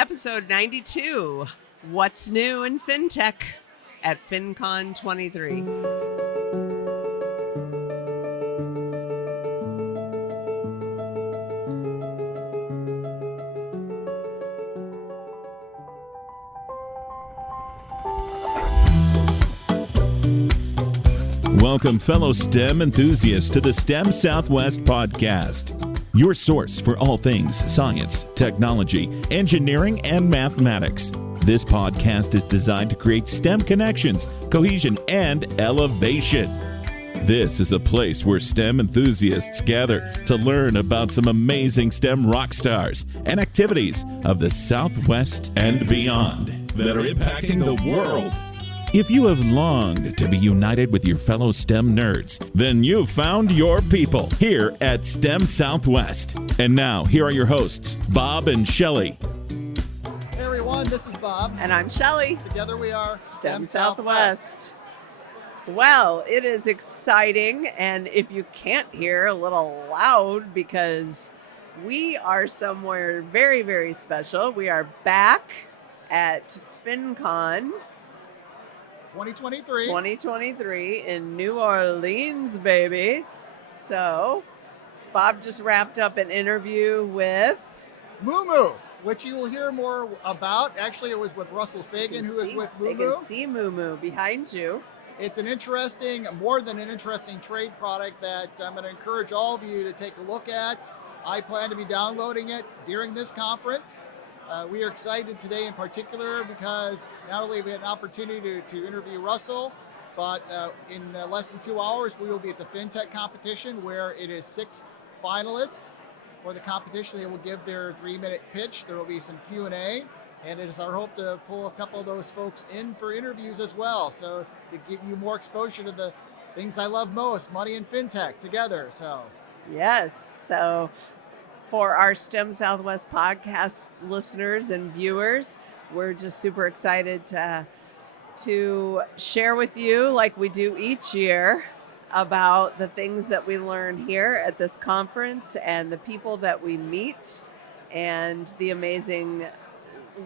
Episode 92, What's New in FinTech at FinCon 23. Welcome, fellow STEM enthusiasts, to the STEM Southwest podcast, your source for all things science, technology, engineering, and mathematics. This podcast is designed to create STEM connections, cohesion, and elevation. This is a place where STEM enthusiasts gather to learn about some amazing STEM rock stars and activities of the Southwest and beyond that are impacting the world. If you have longed to be united with your fellow STEM nerds, then you've found your people here at STEM Southwest. And now, here are your hosts, Bob and Shelley. Hey everyone, this is Bob. And I'm Shelley. Together we are STEM Southwest. Well, it is exciting, and if you can't hear, a little loud because we are somewhere very, very special. We are back at FinCon 2023 in New Orleans, baby. So, Bob just wrapped up an interview with Moo, which you will hear more about. Actually, it was with Russell Faigen, who is with Moo. They can see Moo behind you. It's an interesting, more than an interesting trade product that I'm going to encourage all of you to take a look at. I plan to be downloading it during this conference. We are excited today in particular because not only have we had an opportunity to interview Russell, but in less than 2 hours, we will be at the FinTech competition where it is 6 finalists for the competition. They will give their 3-minute pitch. There will be some Q&A, and it is our hope to pull a couple of those folks in for interviews as well. So to give you more exposure to the things I love most, money and FinTech together. So yes, so for our STEM Southwest podcast listeners and viewers, we're just super excited to share with you, like we do each year, about the things that we learn here at this conference and the people that we meet and the amazing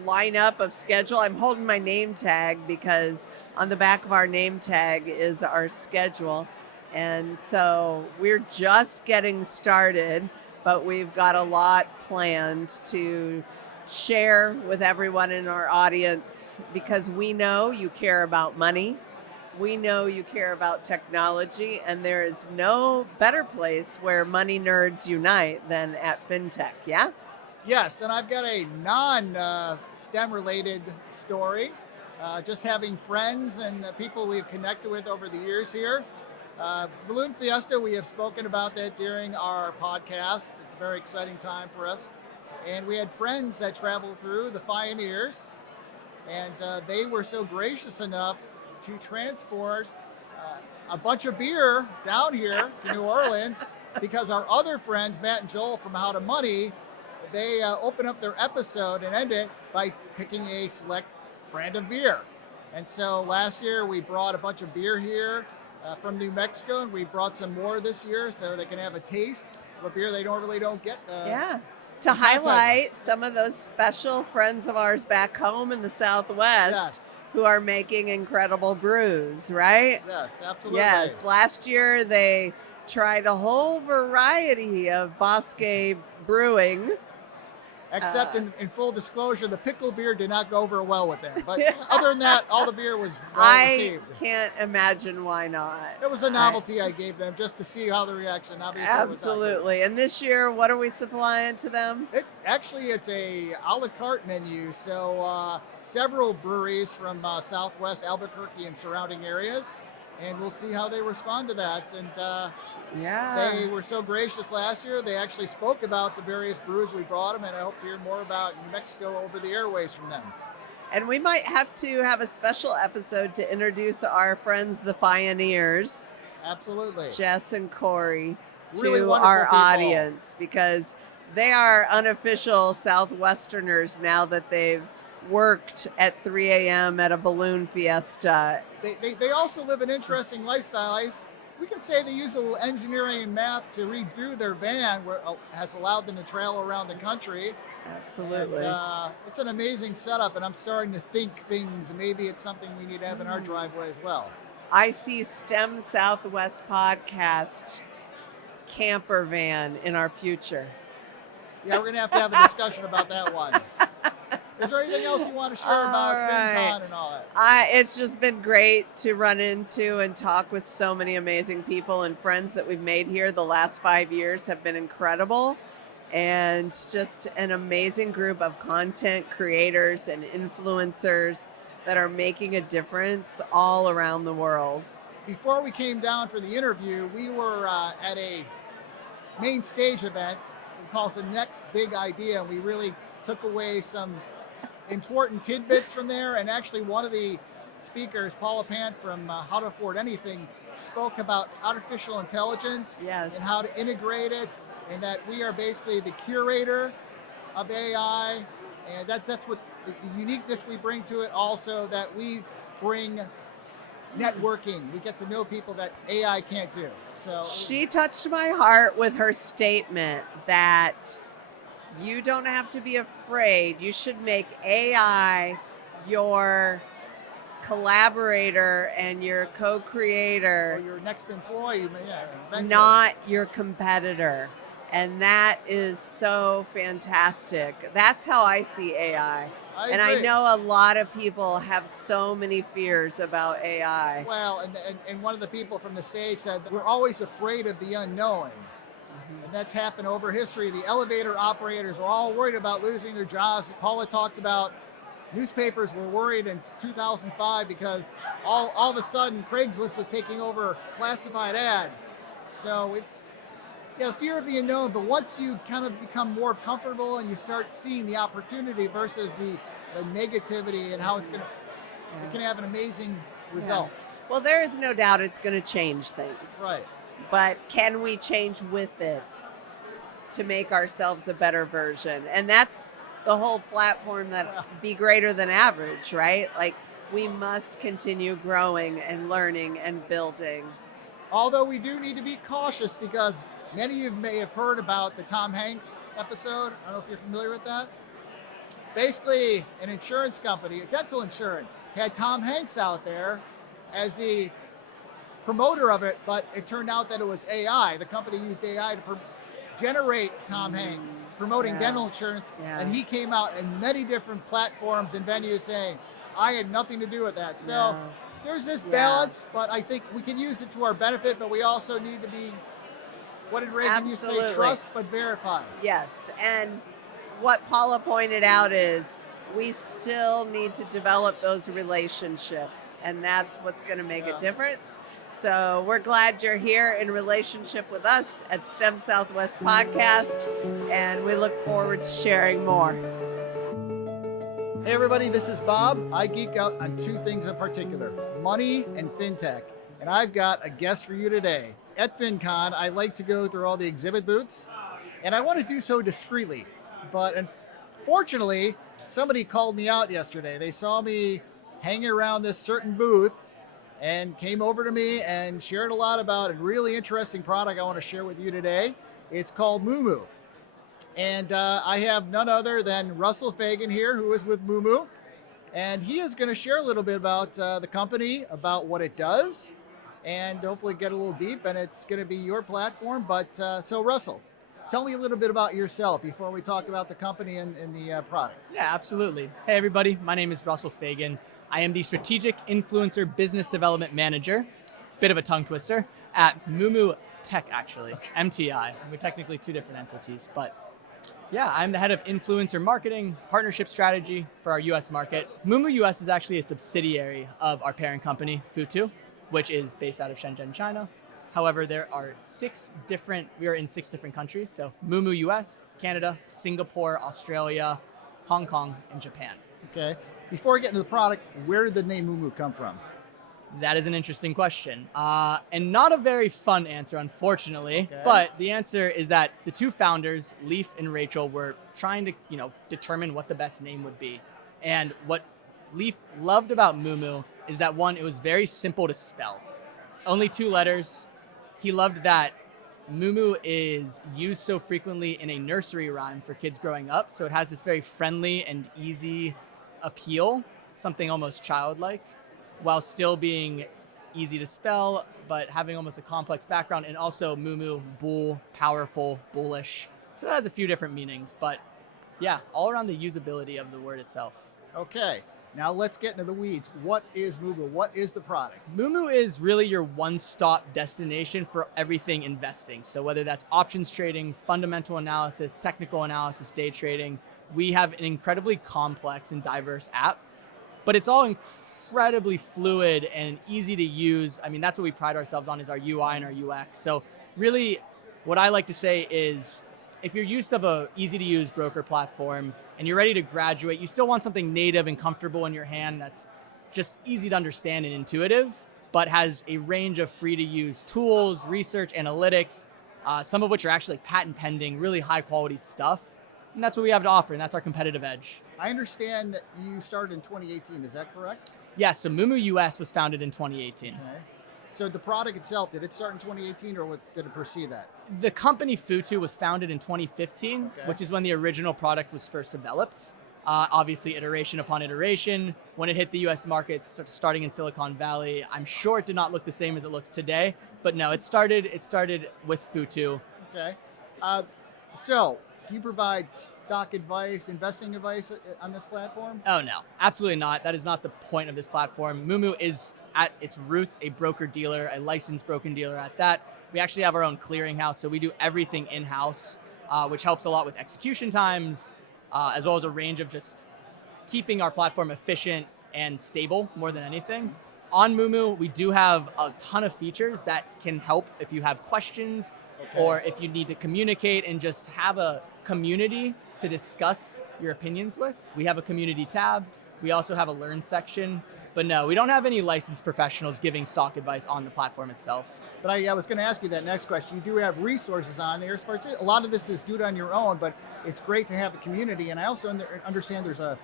lineup of schedule. I'm holding my name tag because on the back of our name tag is our schedule. And so we're just getting started, but we've got a lot planned to share with everyone in our audience because we know you care about money. We know you care about technology, and there is no better place where money nerds unite than at FinTech, yeah? Yes, and I've got a non-STEM related story. Just having friends and people we've connected with over the years here. Balloon Fiesta, we have spoken about that during our podcast. It's a very exciting time for us. And we had friends that traveled through, the Pioneers, and they were so gracious enough to transport a bunch of beer down here to New Orleans because our other friends, Matt and Joel from How to Money, they open up their episode and end it by picking a select brand of beer. And so last year we brought a bunch of beer here from New Mexico, and we brought some more this year so they can have a taste of a beer they don't get. To highlight some of those special friends of ours back home in the Southwest who are making incredible brews, right? Yes, absolutely. Yes, last year they tried a whole variety of Bosque brewing. Except in full disclosure, the pickle beer did not go over well with them. But other than that, all the beer was well received. I can't imagine why not. It was a novelty I gave them just to see how the reaction. Obviously, absolutely. And this year, what are we supplying to them? It's a a la carte menu. So several breweries from Southwest Albuquerque and surrounding areas. And we'll see how they respond to that. And they were so gracious last year. They actually spoke about the various brews we brought them, and I hope to hear more about New Mexico over the airways from them. And we might have to have a special episode to introduce our friends, the Pioneers. Absolutely. Jess and Corey, really to our people. Audience, because they are unofficial Southwesterners now that they've worked at 3 a.m. at a balloon fiesta. They also live an interesting lifestyle. We can say they use a little engineering and math to redo their van, where has allowed them to travel around the country. Absolutely. And it's an amazing setup, and I'm starting to think things. Maybe it's something we need to have in our driveway as well. I see STEM Southwest podcast camper van in our future. Yeah, we're going to have a discussion about that one. Is there anything else you want to share about FinCon and all that? It's just been great to run into and talk with so many amazing people and friends that we've made here. The last 5 years have been incredible, and just an amazing group of content creators and influencers that are making a difference all around the world. Before we came down for the interview, we were at a main stage event we call the Next Big Idea, and we really took away some important tidbits from there. And actually one of the speakers, Paula Pant from How to Afford Anything, spoke about artificial intelligence and how to integrate it, and that we are basically the curator of AI, and that's what the uniqueness we bring to it. Also that we bring networking. We get to know people that AI can't do. So she touched my heart with her statement that you don't have to be afraid. You should make AI your collaborator and your co-creator, or your next employee, not your competitor. And that is so fantastic. That's how I see AI. And I know a lot of people have so many fears about AI. Well, and one of the people from the stage said that we're always afraid of the unknown. And that's happened over history. The elevator operators were all worried about losing their jobs. Paula talked about newspapers were worried in 2005 because all of a sudden Craigslist was taking over classified ads. So it's, the fear of the unknown, but once you kind of become more comfortable and you start seeing the opportunity versus the negativity and how it's going to, it can have an amazing result. Yeah. Well, there is no doubt it's going to change things. Right. But can we change with it to make ourselves a better version? And that's the whole platform, that be greater than average, right? Like, we must continue growing and learning and building. Although we do need to be cautious, because many of you may have heard about the Tom Hanks episode. I don't know if you're familiar with that. Basically, an insurance company, dental insurance, had Tom Hanks out there as the promoter of it, but it turned out that it was AI. The company used AI to generate Tom Hanks promoting dental insurance, and he came out in many different platforms and venues saying, I had nothing to do with that. So there's this balance, but I think we can use it to our benefit, but we also need to be, what did Reagan used to say, trust but verify. Yes, and what Paula pointed out is we still need to develop those relationships, and that's what's going to make a difference. So we're glad you're here in relationship with us at STEM Southwest Podcast, and we look forward to sharing more. Hey everybody, this is Bob. I geek out on two things in particular, money and FinTech. And I've got a guest for you today. At FinCon, I like to go through all the exhibit booths, and I want to do so discreetly. But unfortunately, somebody called me out yesterday. They saw me hanging around this certain booth and came over to me and shared a lot about a really interesting product I want to share with you today. It's called Moomoo. And I have none other than Russell Faigen here, who is with Moomoo. And he is going to share a little bit about the company, about what it does, and hopefully get a little deep. And it's going to be your platform. But so Russell, tell me a little bit about yourself before we talk about the company and the product. Yeah, absolutely. Hey everybody, my name is Russell Faigen. I am the Strategic Influencer Business Development Manager, bit of a tongue twister, at Moomoo Tech, actually, MTI. We're technically two different entities, but yeah, I'm the head of influencer marketing, partnership strategy for our US market. Moomoo US is actually a subsidiary of our parent company, Futu, which is based out of Shenzhen, China. However, we are in 6 different countries. So Moomoo US, Canada, Singapore, Australia, Hong Kong, and Japan. Okay. Before we get into the product, where did the name Moomoo come from? That is an interesting question. And not a very fun answer, unfortunately. Okay. But the answer is that the two founders, Leif and Rachel, were trying to, determine what the best name would be. And what Leif loved about Moomoo is that, one, it was very simple to spell. Only 2 letters. He loved that Mumu is used so frequently in a nursery rhyme for kids growing up. So it has this very friendly and easy appeal, something almost childlike, while still being easy to spell, but having almost a complex background. And also Mumu, bull, powerful, bullish. So that has a few different meanings, but yeah, all around the usability of the word itself. Okay, now let's get into the weeds. What is Mumu? What is the product? Mumu is really your one-stop destination for everything investing. So whether that's options trading, fundamental analysis, technical analysis, day trading, we have an incredibly complex and diverse app, but it's all incredibly fluid and easy to use. I mean, that's what we pride ourselves on, is our UI and our UX. So really what I like to say is, if you're used to a easy to use broker platform and you're ready to graduate, you still want something native and comfortable in your hand that's just easy to understand and intuitive, but has a range of free to use tools, research, analytics, some of which are actually patent pending, really high quality stuff. And that's what we have to offer, and that's our competitive edge. I understand that you started in 2018, is that correct? Yes, so Mumu US was founded in 2018. Okay. So the product itself, did it start in 2018 or did it precede that? The company Futu was founded in 2015, Okay. which is when the original product was first developed. Obviously, iteration upon iteration. When it hit the US market, starting in Silicon Valley, I'm sure it did not look the same as it looks today. But no, it started with Futu. Okay. So, do you provide stock advice, investing advice on this platform? Oh no, absolutely not. That is not the point of this platform. Mumu is at its roots a broker-dealer, a licensed broker-dealer at that. We actually have our own clearinghouse, so we do everything in-house, which helps a lot with execution times, as well as a range of just keeping our platform efficient and stable more than anything. On Mumu, we do have a ton of features that can help if you have questions, Okay. or if you need to communicate and just have a community to discuss your opinions with. We have a community tab. We also have a learn section. But no, we don't have any licensed professionals giving stock advice on the platform itself. But I was going to ask you that next question. You do have resources on there. A lot of this is do it on your own, but it's great to have a community. And I also understand there's a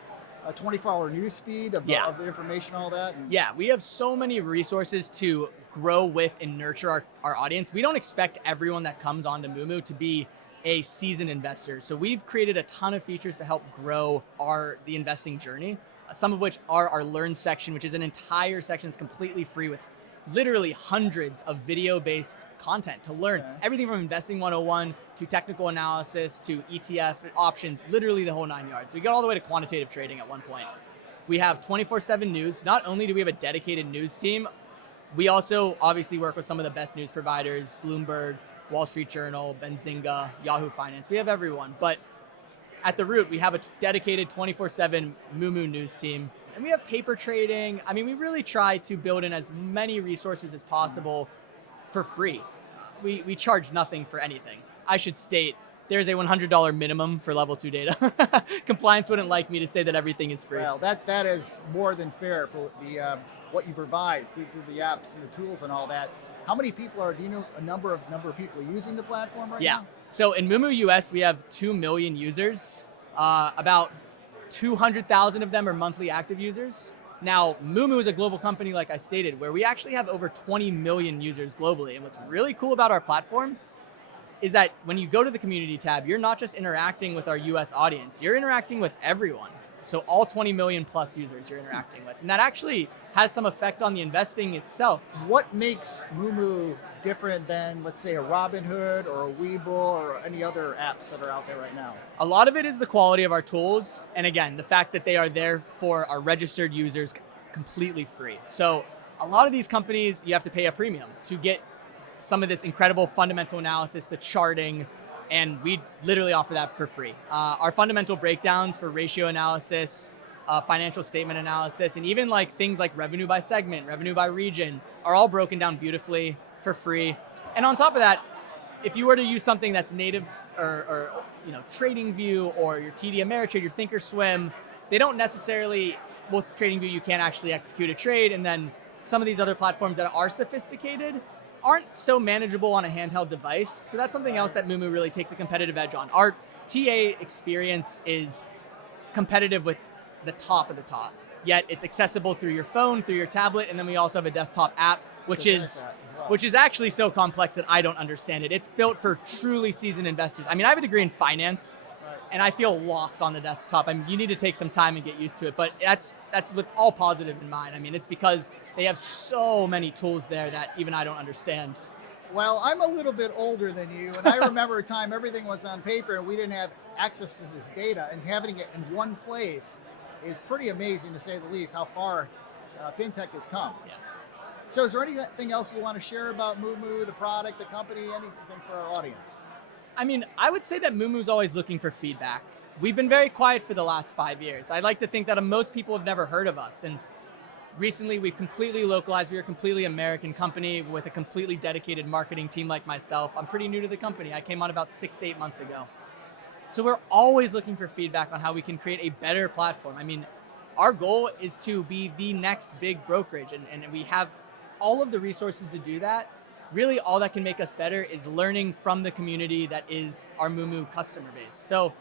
24-hour news feed of the information, all that. Yeah, we have so many resources to grow with and nurture our audience. We don't expect everyone that comes onto Mumu to be a seasoned investor. So we've created a ton of features to help grow the investing journey. Some of which are our Learn section, which is an entire section that's completely free with literally hundreds of video-based content to learn everything from investing 101 to technical analysis to ETF options, literally the whole 9 yards. We got all the way to quantitative trading at one point. We have 24/7 news. Not only do we have a dedicated news team, we also obviously work with some of the best news providers, Bloomberg, Wall Street Journal, Benzinga, Yahoo Finance. We have everyone, but at the root, we have a dedicated 24/7 Mumu news team, and we have paper trading. I mean, we really try to build in as many resources as possible for free. We charge nothing for anything. I should state, there's a $100 minimum for level 2 data. Compliance wouldn't like me to say that everything is free. Well, that is more than fair for the what you provide through the apps and the tools and all that. How many people do you know a number of people using the platform right now? So in Mumu US, we have 2 million users. About 200,000 of them are monthly active users. Now, Mumu is a global company, like I stated, where we actually have over 20 million users globally. And what's really cool about our platform is that when you go to the community tab, you're not just interacting with our US audience, you're interacting with everyone. So all 20 million plus users you're interacting with. And that actually has some effect on the investing itself. What makes Mumu different than, let's say, a Robinhood or a Webull or any other apps that are out there right now? A lot of it is the quality of our tools. And again, the fact that they are there for our registered users completely free. So a lot of these companies, you have to pay a premium to get some of this incredible fundamental analysis, the charting, and we literally offer that for free. Our fundamental breakdowns for ratio analysis, financial statement analysis, and even like things like revenue by segment, revenue by region are all broken down beautifully for free. And on top of that, if you were to use something that's native or TradingView or your TD Ameritrade, your Thinkorswim, they don't necessarily, with TradingView, you can't actually execute a trade. And then some of these other platforms that are sophisticated aren't so manageable on a handheld device. So that's something else that Mumu really takes a competitive edge on. Our TA experience is competitive with the top of the top, yet it's accessible through your phone, through your tablet, and then we also have a desktop app, which is which is actually so complex that I don't understand it. It's built for truly seasoned investors. I mean, I have a degree in finance, and I feel lost on the desktop. I mean, you need to take some time and get used to it, but that's with all positive in mind. I mean, it's because they have so many tools there that even I don't understand. Well, I'm a little bit older than you, and I remember a time everything was on paper and we didn't have access to this data, and having it in one place is pretty amazing, to say the least, how far FinTech has come. Yeah. So is there anything else you want to share about Moomoo, the product, the company, anything for our audience? I mean, I would say that Moomoo's always looking for feedback. We've been very quiet for the last 5 years. I like to think that most people have never heard of us. And recently, we've completely localized. We're a completely American company with a completely dedicated marketing team like myself. I'm pretty new to the company. I came on about 6 to 8 months ago. So we're always looking for feedback on how we can create a better platform. I mean, our goal is to be the next big brokerage, and we have all of the resources to do that. Really, all that can make us better is learning from the community that is our Moomoo customer base. So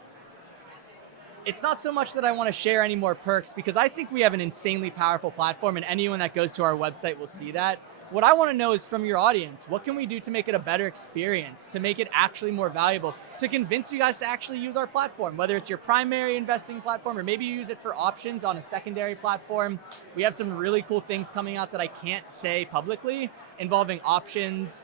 it's not so much that I want to share any more perks, because I think we have an insanely powerful platform, and anyone that goes to our website will see that. What I want to know is from your audience, what can we do to make it a better experience, to make it actually more valuable, to convince you guys to actually use our platform, whether it's your primary investing platform or maybe you use it for options on a secondary platform. We have some really cool things coming out that I can't say publicly involving options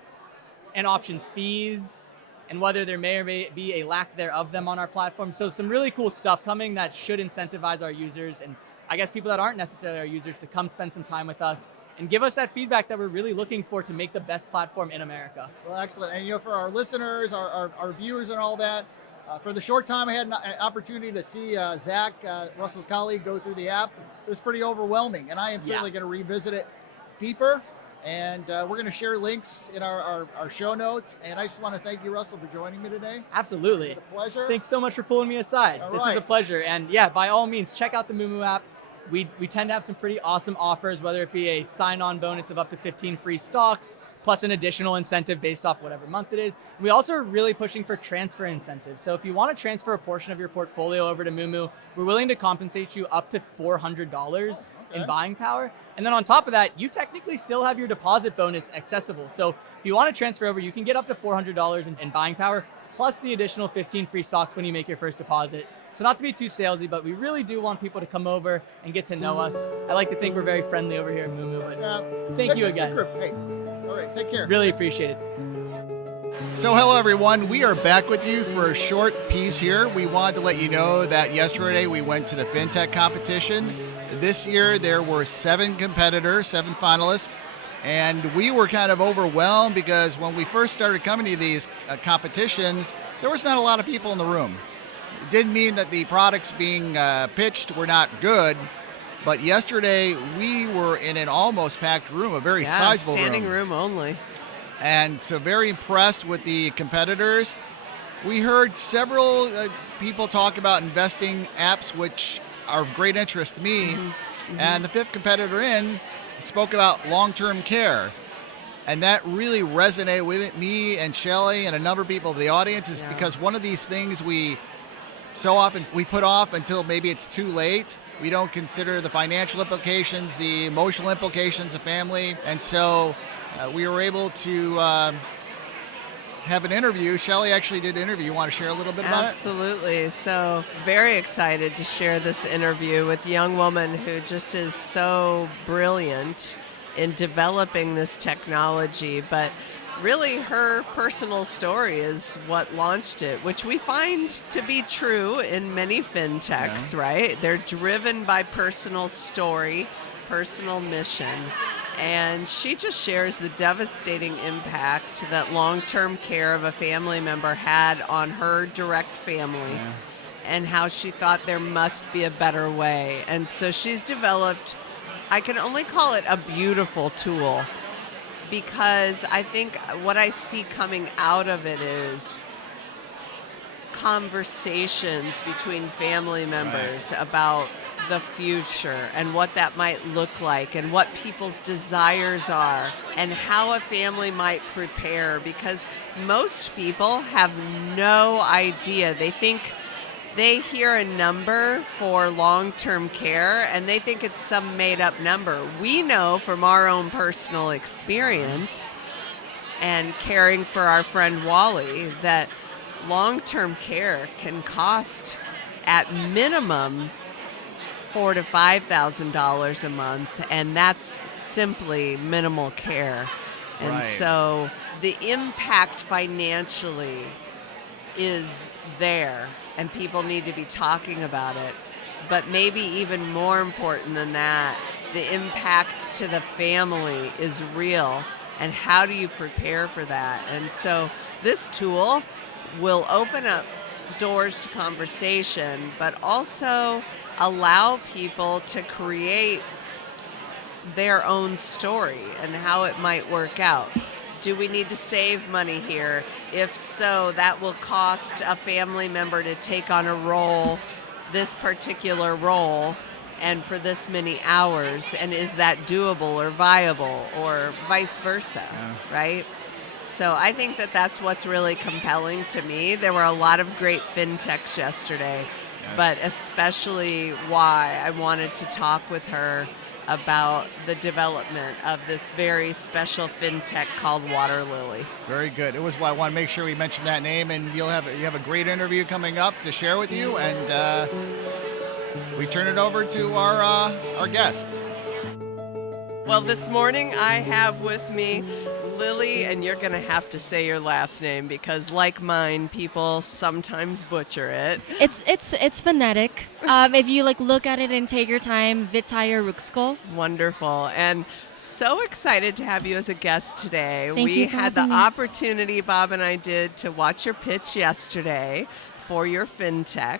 and options fees and whether there may or may be a lack thereof them on our platform. So some really cool stuff coming that should incentivize our users, and I guess people that aren't necessarily our users, to come spend some time with us and give us that feedback that we're really looking for to make the best platform in America. Well, excellent. And for our listeners, our viewers and all that, for the short time I had an opportunity to see Zach, Russell's colleague, go through the app, it was pretty overwhelming. And I am certainly going to revisit it deeper. And we're going to share links in our show notes. And I just want to thank you, Russell, for joining me today. Absolutely. It's been a pleasure. Thanks so much for pulling me aside. This is a pleasure. And yeah, by all means, check out the Moomoo app. We tend to have some pretty awesome offers, whether it be a sign-on bonus of up to 15 free stocks, plus an additional incentive based off whatever month it is. We also are really pushing for transfer incentives. So if you want to transfer a portion of your portfolio over to Moomoo, we're willing to compensate you up to $400 in buying power. And then on top of that, you technically still have your deposit bonus accessible. So if you want to transfer over, you can get up to $400 in buying power, plus the additional 15 free stocks when you make your first deposit. So not to be too salesy, but we really do want people to come over and get to know us. I like to think we're very friendly over here at Moomoo, but thank you again. Hey, all right, take care. Really appreciate it. So hello everyone, we are back with you for a short piece here. We wanted to let you know that yesterday we went to the FinTech competition. This year there were 7 competitors, 7 finalists, and we were kind of overwhelmed because when we first started coming to these competitions, there was not a lot of people in the room. It didn't mean that the products being pitched were not good, but yesterday we were in an almost packed room, a very sizable standing room only. And so very impressed with the competitors. We heard several people talk about investing apps, which are of great interest to me. Mm-hmm. And the 5th competitor in spoke about long-term care. And that really resonated with me and Shelley and a number of people of the audience, is because one of these things we so often we put off until maybe it's too late. We don't consider the financial implications, the emotional implications of family. And so we were able to have an interview. Shelley actually did the interview. You want to share a little bit about it? Absolutely. So very excited to share this interview with a young woman who just is so brilliant in developing this technology, but really her personal story is what launched it, which we find to be true in many fintechs, right? They're driven by personal story, personal mission. And she just shares the devastating impact that long-term care of a family member had on her direct family and how she thought there must be a better way. And so she's developed, I can only call it a beautiful tool, because I think what I see coming out of it is conversations between family members about the future and what that might look like and what people's desires are and how a family might prepare, because most people have no idea. They think they hear a number for long-term care and they think it's some made-up number. We know from our own personal experience and caring for our friend Wally, that long-term care can cost at minimum $4,000 to $5,000 a month, and that's simply minimal care. And Right. so the impact financially is there, and people need to be talking about it. But maybe even more important than that, the impact to the family is real, and how do you prepare for that? And so this tool will open up doors to conversation, but also allow people to create their own story and how it might work out. Do we need to save money here? If so, that will cost a family member to take on a role, this particular role, and for this many hours. And is that doable or viable, or vice versa, right? So I think that that's what's really compelling to me. There were a lot of great FinTechs yesterday, but especially why I wanted to talk with her about the development of this very special FinTech called Water Lily. Very good. It was why I want to make sure we mention that name, and you have a great interview coming up to share with you, and we turn it over to our guest. Well, this morning I have with me Lily, and you're going to have to say your last name because, like mine, people sometimes butcher it. It's phonetic. If you look at it and take your time, Vittayarukskul. Wonderful, and so excited to have you as a guest today. Thank We you for had the having me. opportunity, Bob and I did, to watch your pitch yesterday for your FinTech.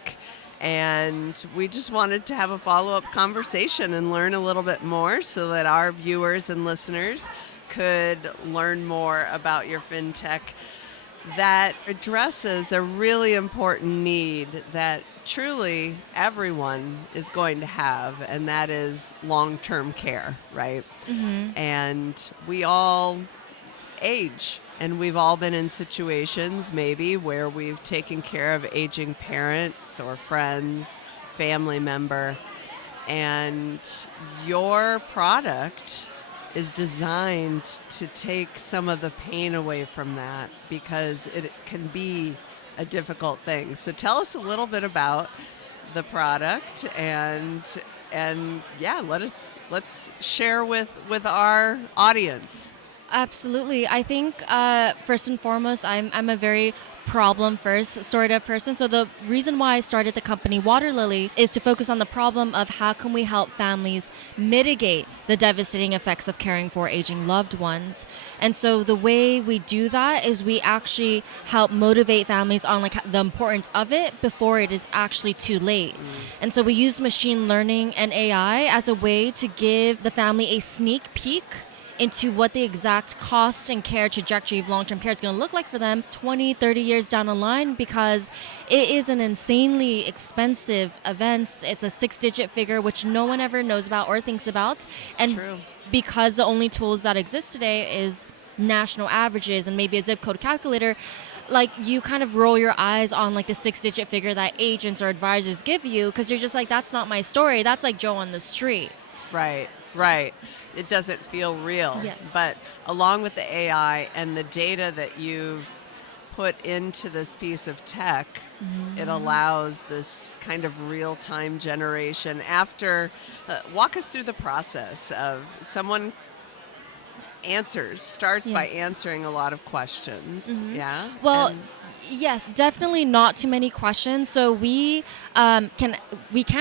And we just wanted to have a follow-up conversation and learn a little bit more so that our viewers and listeners could learn more about your FinTech that addresses a really important need that truly everyone is going to have, and that is long-term care, right? Mm-hmm. And we all age, and we've all been in situations maybe where we've taken care of aging parents or friends, family member, and your product is designed to take some of the pain away from that, because it can be a difficult thing. So tell us a little bit about the product, and yeah, let's share with our audience. Absolutely. I think first and foremost, I'm a very problem first sort of person. So the reason why I started the company Water Lily is to focus on the problem of how can we help families mitigate the devastating effects of caring for aging loved ones. And so the way we do that is we actually help motivate families on the importance of it before it is actually too late. And so we use machine learning and AI as a way to give the family a sneak peek into what the exact cost and care trajectory of long-term care is going to look like for them 20, 30 years down the line, because it is an insanely expensive event. It's a 6-digit figure, which no one ever knows about or thinks about. It's true. Because the only tools that exist today is national averages and maybe a zip code calculator, you kind of roll your eyes on the 6-digit figure that agents or advisors give you, because you're just that's not my story. That's Joe on the street. Right. It doesn't feel real. Yes. But along with the AI and the data that you've put into this piece of tech, it allows this kind of real-time generation. Walk us through the process of someone starts by answering a lot of questions. Yeah. Well, yes, definitely not too many questions. So we can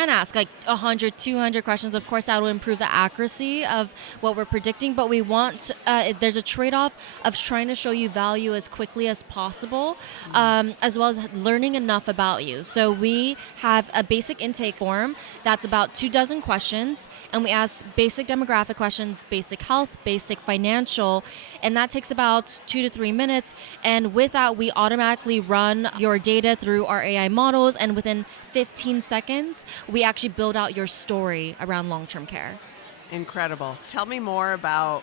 ask 100, 200 questions. Of course, that will improve the accuracy of what we're predicting. But we want there's a trade-off of trying to show you value as quickly as possible, as well as learning enough about you. So we have a basic intake form that's about 24 questions, and we ask basic demographic questions, basic health, basic financial, and that takes about 2 to 3 minutes. And with that, we automatically run your data through our AI models, and within 15 seconds, we actually build out your story around long-term care. Incredible. Tell me more about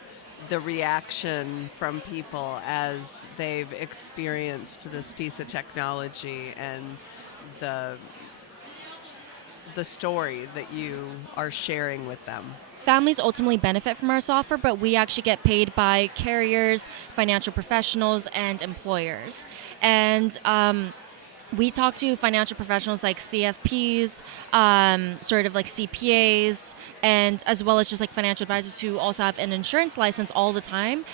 the reaction from people as they've experienced this piece of technology and the story that you are sharing with them. families ultimately benefit from our software, but we actually get paid by carriers, financial professionals, and employers. And we talk to financial professionals like CFPs, sort of like CPAs, and as well as just like financial advisors who also have an insurance license all the time.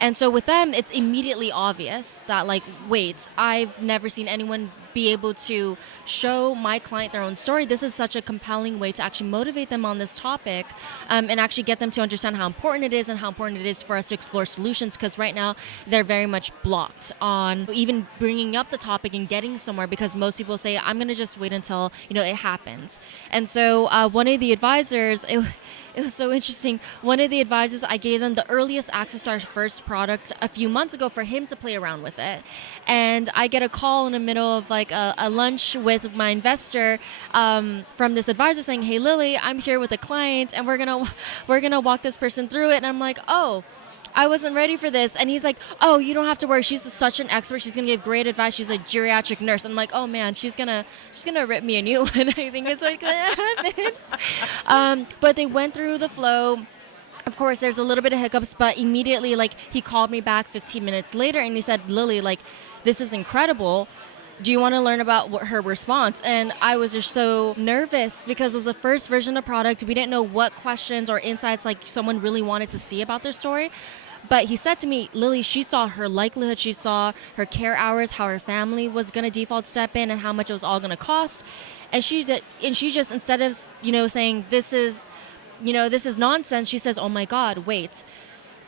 And so with them, it's immediately obvious that, like, wait, I've never seen anyone be able to show my client their own story. This is such a compelling way to actually motivate them on this topic, and actually get them to understand how important it is and how important it is for us to explore solutions, because right now they're very much blocked on even bringing up the topic and getting somewhere, because most people say, I'm going to just wait until, it happens. And so one of the advisors, it was so interesting. One of the advisors, I gave them the earliest access to our first product a few months ago for him to play around with it. And I get a call in the middle of like a lunch with my investor from this advisor saying, hey, Lily, I'm here with a client and we're gonna walk this person through it. And I'm like, oh, I wasn't ready for this. And he's like, oh, you don't have to worry. She's such an expert. She's going to give great advice. She's a geriatric nurse. I'm like, oh man, she's going to rip me a new one. I think it's like going to happen. But they went through the flow. Of course, there's a little bit of hiccups, but immediately, like, he called me back 15 minutes later and he said, Lily, like, this is incredible. Do you want to learn about her response? And I was just so nervous because it was the first version of the product. We didn't know what questions or insights like someone really wanted to see about their story. But he said to me, Lily, she saw her likelihood, she saw her care hours, how her family was going to default step in and how much it was all going to cost. And she just, instead of, saying this is nonsense, she says, oh my God, wait,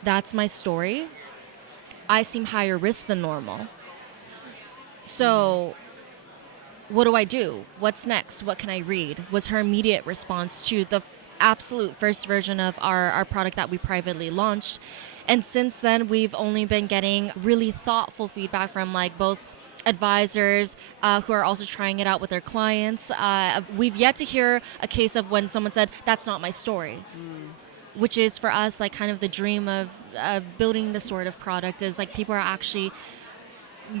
that's my story. I seem higher risk than normal. So what do I do? What's next? What can I read? Was her immediate response to the absolute first version of our product that we privately launched. And since then, we've only been getting really thoughtful feedback from like both advisors who are also trying it out with their clients. We've yet to hear a case of when someone said, that's not my story. Which is for us like kind of the dream of building this sort of product, is like people are actually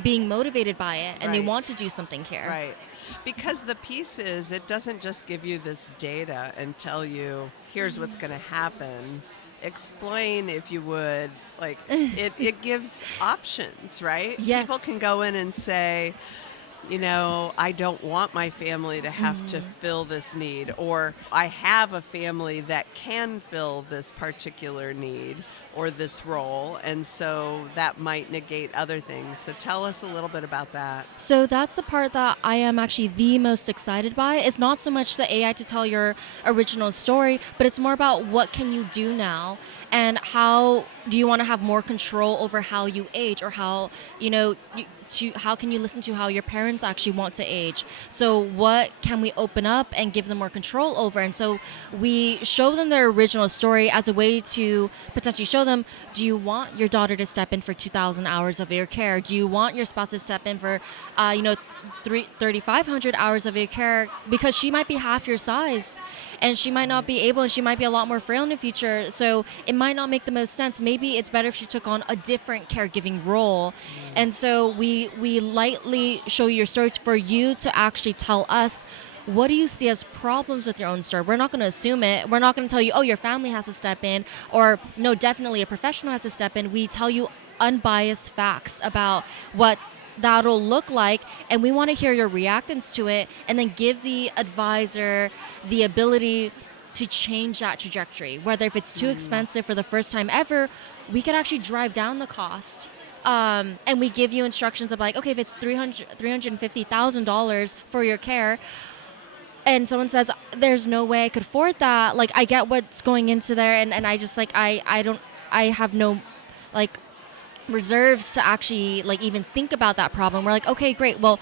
being motivated by it and they want to do something here. Right. Because the piece is, it doesn't just give you this data and tell you, here's what's going to happen. Explain, if you would, like it gives options, right? Yes. People can go in and say, I don't want my family to have to fill this need, or I have a family that can fill this particular need or this role, and so that might negate other things. So tell us a little bit about that. So that's the part that I am actually the most excited by. It's not so much the AI to tell your original story, but it's more about what can you do now, and how do you want to have more control over how you age, or how, how can you listen to how your parents actually want to age? So what can we open up and give them more control over? And so we show them their original story as a way to potentially show them, do you want your daughter to step in for 2,000 hours of your care? Do you want your spouse to step in for, 3,500 hours of your care? Because she might be half your size and she might not be able, and she might be a lot more frail in the future. So it might not make the most sense. Maybe it's better if she took on a different caregiving role. And so we lightly show your story for you to actually tell us, what do you see as problems with your own story? We're not going to assume it. We're not going to tell you, oh, your family has to step in, or no, definitely a professional has to step in. We tell you unbiased facts about what that'll look like, and we want to hear your reactance to it, and then give the advisor the ability to change that trajectory. Whether if it's too expensive for the first time ever, we could actually drive down the cost. And we give you instructions of like, okay, if it's $350,000 for your care, and someone says, there's no way I could afford that, like, I get what's going into there, and I just like, I have no like reserves to actually like even think about that problem. We're like, okay, great. Well,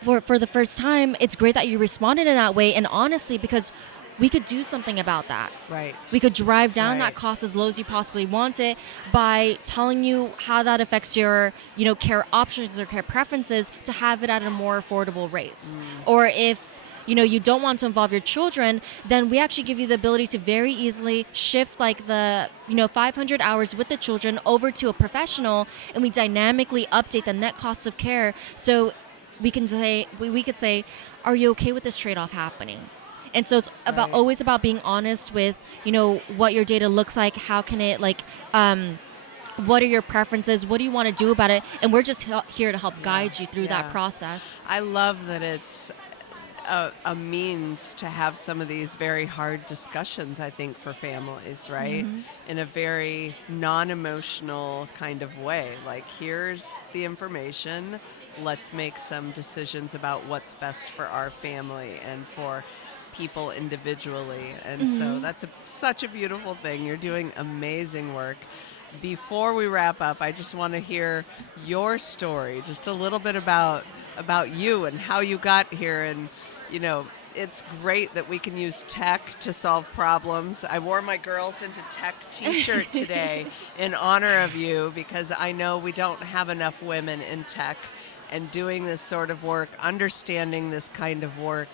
for the first time, it's great that you responded in that way. And honestly, because we could do something about that. Right. We could drive down that cost as low as you possibly want it by telling you how that affects your, care options or care preferences to have it at a more affordable rate. Or if you don't want to involve your children, then we actually give you the ability to very easily shift like the 500 hours with the children over to a professional, and we dynamically update the net cost of care. So we could say, are you okay with this trade-off happening? And so it's about Right. always about being honest with, what your data looks like. How can it what are your preferences? What do you want to do about it? And we're just here to help guide you through that Yeah. process. I love that it's a means to have some of these very hard discussions, I think, for families, right? In a very non-emotional kind of way. Like, here's the information. Let's make some decisions about what's best for our family and for people individually. And so that's such a beautiful thing. You're doing amazing work. Before we wrap up, I just want to hear your story, just a little bit about you and how you got here. And it's great that we can use tech to solve problems. I wore my Girls into Tech t-shirt today in honor of you, because I know we don't have enough women in tech, and doing this sort of work, understanding this kind of work,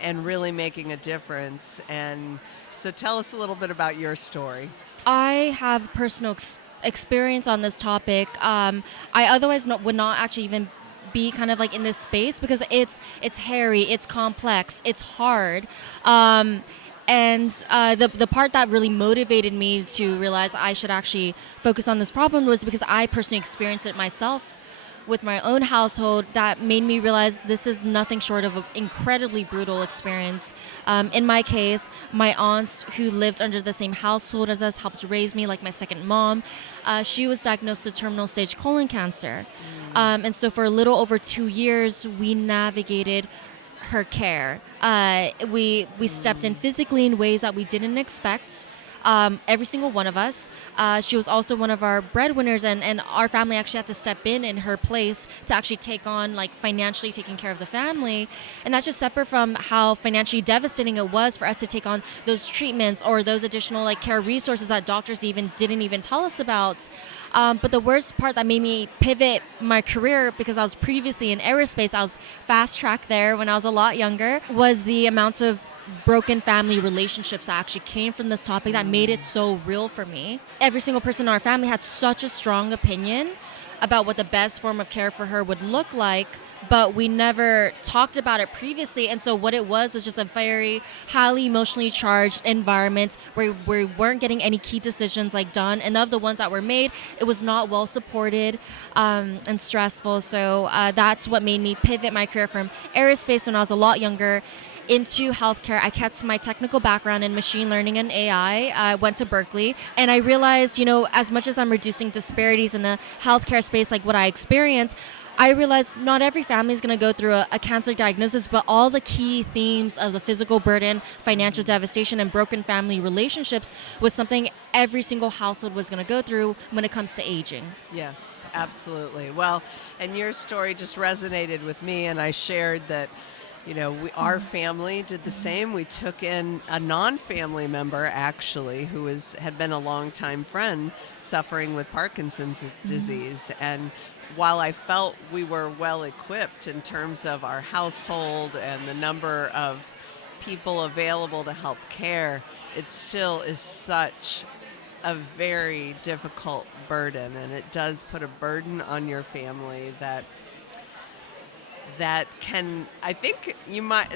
and really making a difference. And so tell us a little bit about your story. I have personal experience on this topic. I otherwise would not actually even be kind of like in this space, because it's hairy, it's complex, it's hard. And the part that really motivated me to realize I should actually focus on this problem was because I personally experienced it myself with my own household. That made me realize this is nothing short of an incredibly brutal experience. In my case, my aunt, who lived under the same household as us, helped raise me like my second mom. She was diagnosed with terminal stage colon cancer. And so for a little over 2 years, we navigated her care. We stepped in physically in ways that we didn't expect. Every single one of us. She was also one of our breadwinners, and our family actually had to step in her place to actually take on, like, financially taking care of the family. And that's just separate from how financially devastating it was for us to take on those treatments or those additional, like, care resources that doctors didn't even tell us about. But the worst part that made me pivot my career, because I was previously in aerospace, I was fast-tracked there when I was a lot younger, was the amounts of broken family relationships that actually came from this topic that made it so real for me. Every single person in our family had such a strong opinion about what the best form of care for her would look like, but we never talked about it previously. And so what it was just a very highly emotionally charged environment where we weren't getting any key decisions done, and of the ones that were made, it was not well supported and stressful. So that's what made me pivot my career from aerospace when I was a lot younger into healthcare. I kept my technical background in machine learning and AI. I went to Berkeley, and I realized, as much as I'm reducing disparities in the healthcare space, like what I experienced, I realized not every family is going to go through a cancer diagnosis, but all the key themes of the physical burden, financial devastation, and broken family relationships was something every single household was going to go through when it comes to aging. Yes, absolutely. Well, and your story just resonated with me, and I shared that our family did the same. We took in a non-family member, actually, who had been a longtime friend suffering with Parkinson's disease. And while I felt we were well equipped in terms of our household and the number of people available to help care, it still is such a very difficult burden. And it does put a burden on your family that can, I think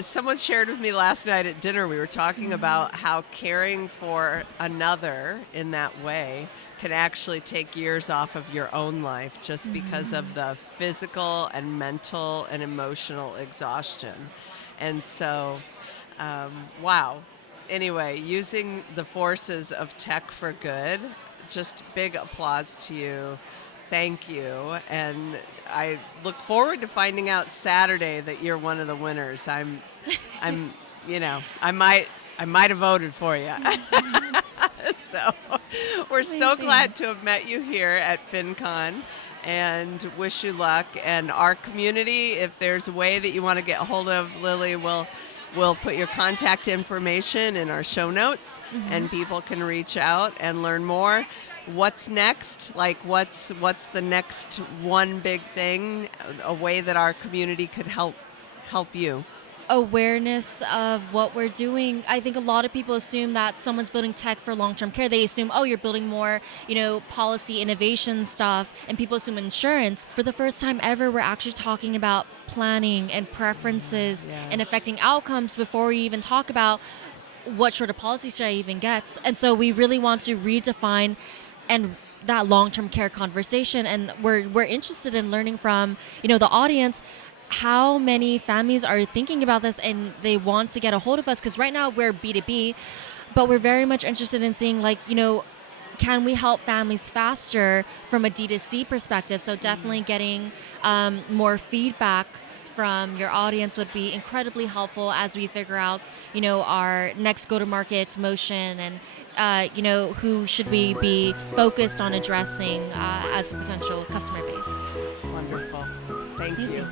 someone shared with me last night at dinner, we were talking about how caring for another in that way can actually take years off of your own life just because of the physical and mental and emotional exhaustion. And so, wow. Anyway, using the forces of tech for good, just big applause to you. Thank you. And I look forward to finding out Saturday that you're one of the winners. I might have voted for you. So we're so glad to have met you here at FinCon, and wish you luck. And our community, if there's a way that you want to get a hold of Lily, we'll put your contact information in our show notes, and people can reach out and learn more. What's next? Like, what's the next one big thing, a way that our community could help you? awareness of what we're doing. I think a lot of people assume that someone's building tech for long-term care. They assume, oh, you're building more, policy innovation stuff, and people assume insurance. For the first time ever, we're actually talking about planning and preferences and affecting outcomes before we even talk about what sort of policy should I even get. And so we really want to redefine and that long-term care conversation, and we're interested in learning from the audience how many families are thinking about this and they want to get a hold of us, because right now we're B2B, but we're very much interested in seeing can we help families faster from a D2C perspective. So definitely getting more feedback from your audience would be incredibly helpful as we figure out our next go-to-market motion and who should we be focused on addressing as a potential customer base. Wonderful. Thank Easy. you.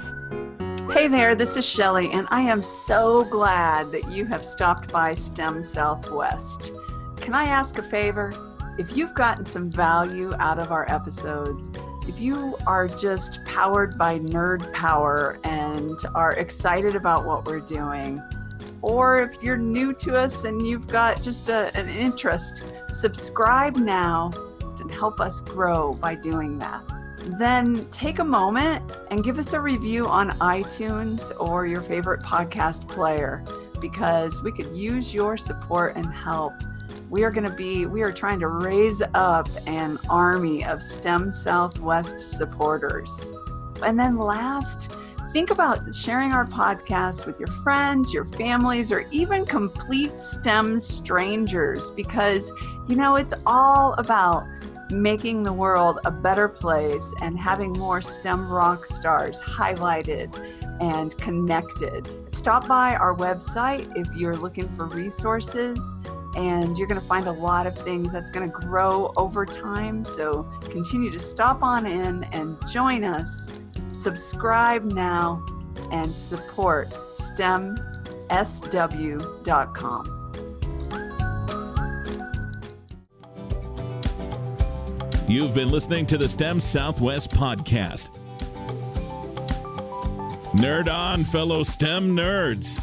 Hey there, this is Shelley, and I am so glad that you have stopped by STEM Southwest. Can I ask a favor? If you've gotten some value out of our episodes, if you are just powered by nerd power and are excited about what we're doing, or if you're new to us and you've got just an interest, subscribe now and help us grow by doing that. Then take a moment and give us a review on iTunes or your favorite podcast player, because we could use your support and help. We are trying to raise up an army of STEM Southwest supporters. And then last, think about sharing our podcast with your friends, your families, or even complete STEM strangers, because it's all about making the world a better place and having more STEM rock stars highlighted and connected. Stop by our website if you're looking for resources, and you're going to find a lot of things that's going to grow over time. So continue to stop on in and join us. Subscribe now and support STEMSW.com. You've been listening to the STEM Southwest podcast. Nerd on, fellow STEM nerds.